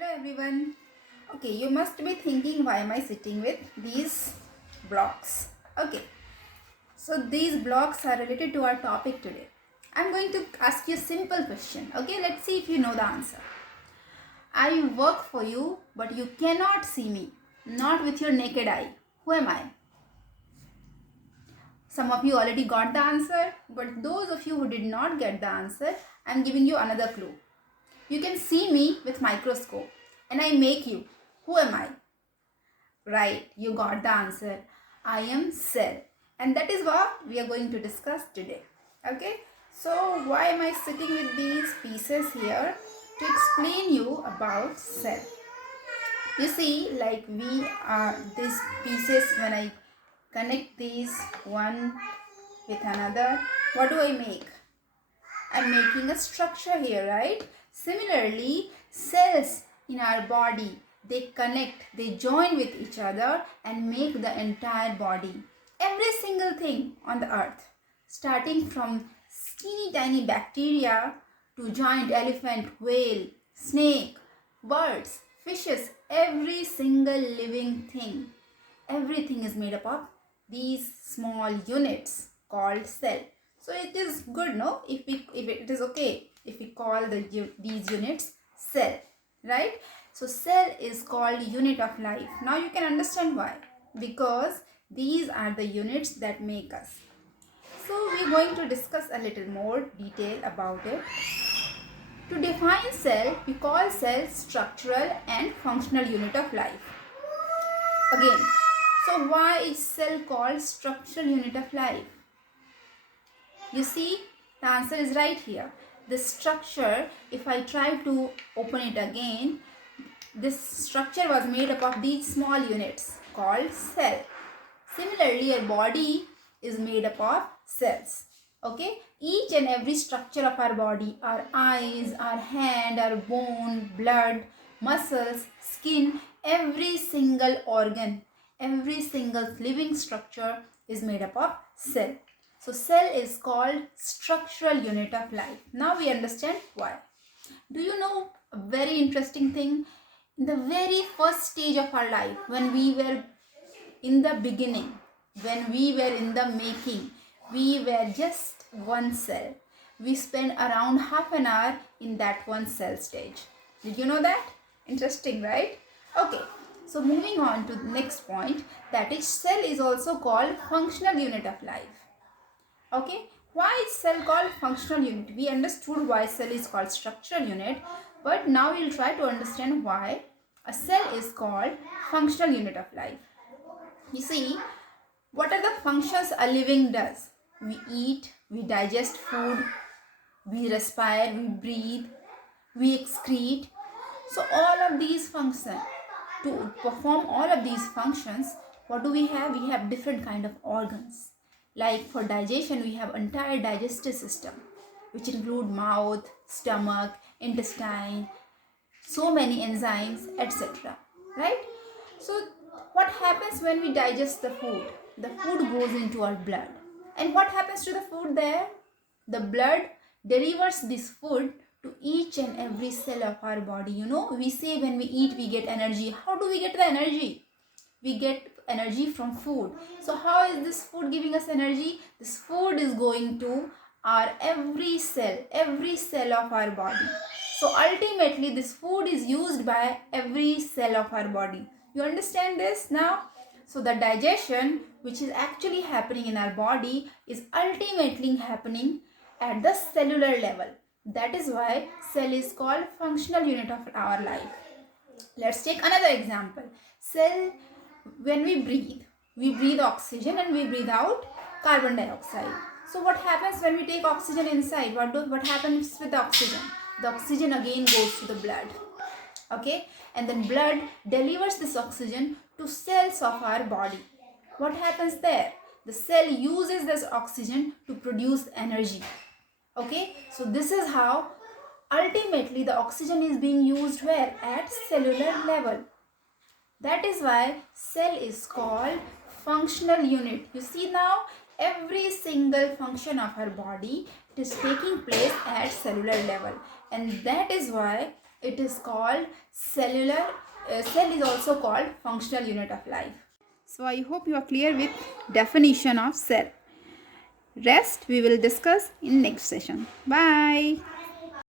Hello everyone. Okay, you must be thinking, why am I sitting with these blocks? Okay, so these blocks are related to our topic today. I'm going to ask you a simple question. Okay, let's see if you know the answer. I work for you, but you cannot see me, not with your naked eye. Who am I? Some of you already got the answer, but those of you who did not get the answer, I'm giving you another clue. You can see me with microscope and I make you. Who am I? Right, you got the answer. I am cell. And that is what we are going to discuss today. Okay, so why am I sitting with these pieces here? To explain you about cell. You see, like we are these pieces, when I connect these one with another, what do I make? I'm making a structure here, right? Similarly, cells in our body, they connect, they join with each other and make the entire body. Every single thing on the earth, starting from teeny tiny bacteria to giant elephant, whale, snake, birds, fishes, every single living thing. Everything is made up of these small units called cell. So it is good, no? If it is okay if we call these units cell, right? So cell is called unit of life. Now you can understand why. Because these are the units that make us. So we're going to discuss a little more detail about it. To define cell, we call cell structural and functional unit of life. Again, so why is cell called structural unit of life? You see, the answer is right here. This structure, if I try to open it again, this structure was made up of these small units called cell. Similarly, a body is made up of cells. Okay, each and every structure of our body, our eyes, our hand, our bone, blood, muscles, skin, every single organ, every single living structure is made up of cell. So cell is called structural unit of life. Now we understand why. Do you know a very interesting thing? In the very first stage of our life, when we were in the beginning, when we were in the making, we were just one cell. We spent around half an hour in that one cell stage. Did you know that? Interesting, right? Okay, so moving on to the next point, that is cell is also called functional unit of life. Okay, why is cell called functional unit? We understood why cell is called structural unit, but now we'll try to understand why a cell is called functional unit of life. You see, what are the functions a living does? We eat, we digest food, we respire, we breathe, we excrete. So all of these functions, to perform all of these functions, what do we have? We have different kind of organs. Like for digestion, we have entire digestive system, which include mouth, stomach, intestine, so many enzymes, etc. Right? So what happens when we digest the food? The food goes into our blood. And what happens to the food there? The blood delivers this food to each and every cell of our body. You know, we say when we eat, we get energy. How do we get the energy? We get energy from food. So how is this food giving us energy? This food is going to our every cell of our body. So ultimately this food is used by every cell of our body. You understand this now? So the digestion, which is actually happening in our body, is ultimately happening at the cellular level. That is why cell is called functional unit of our life. Let's take another example. Cell, when we breathe oxygen and we breathe out carbon dioxide. So what happens when we take oxygen inside? What happens with the oxygen? The oxygen again goes to the blood. Okay, and then blood delivers this oxygen to cells of our body. What happens there? The cell uses this oxygen to produce energy. Okay, so this is how ultimately the oxygen is being used where? At cellular level. That is why cell is called functional unit. You see now, every single function of our body is taking place at cellular level, and that is why It is called cellular. Cell is also called functional unit of life. So I hope you are clear with definition of cell. Rest we will discuss in next session. Bye.